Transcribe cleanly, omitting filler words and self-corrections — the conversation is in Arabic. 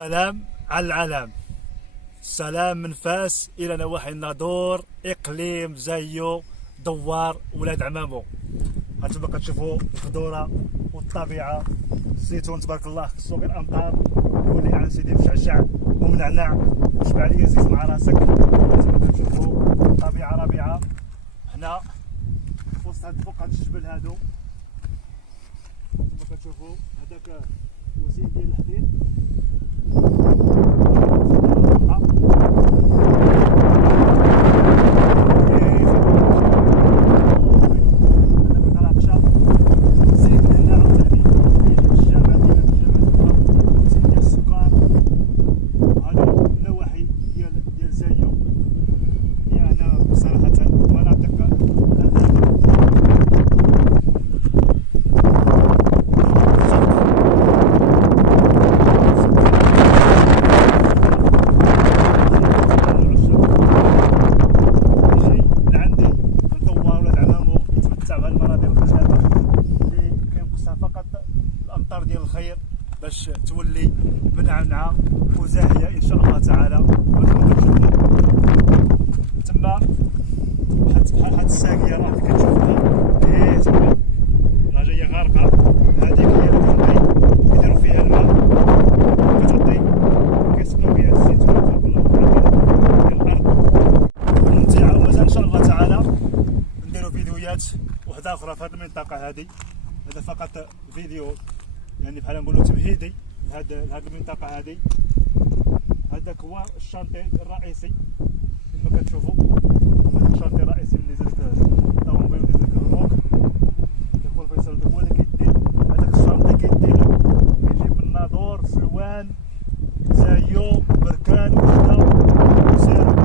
سلام على العالم. سلام من فاس الى نواحي الناظور، اقليم زايو، دوار، ولاد عمامو. هانتوما كتشوفوا الخضوره والطبيعه، الزيتون تبارك الله خصو غير الامطار يولي عن سيدي مشعشع ومنعنع. شبع لي زيت مع راسك. هانتوما كتشوفوا الطبيعه ربيعه. حنا وسط هاد فوق هاد الجبل هادو، هانتوما كتشوفوا هذاك وزين ديال الحديد. الامطار ديال الخير باش تولي منعنعه وزاهيه ان شاء الله تعالى. تما بحال هاد الساقيه راه كتشوفوها، تما راه جايه غارقه. هذيك هي اللي كيديروا فيها الماء، كتعطي كيسقيو بها الزيتون فوق الارض. ممتعه ومازال ان شاء الله تعالى نديروا فيديوهات وحده اخرى في هذه المنطقه هذه. هذا فقط فيديو يعني بحال نقولوا تمهيدي لهاد المنطقه هذه. هذاك هو الشانطي الرئيسي كما كتشوفوا، هذاك الشانطي الرئيسي اللي زاد الطوموبيل وديك الرموك. هذاك هو الفيصل، هذاك هو اللي كيدير هذاك الشانطي، كيديرو كيجيب من ناظور، سلوان، زايو، بركان، وحده، وسير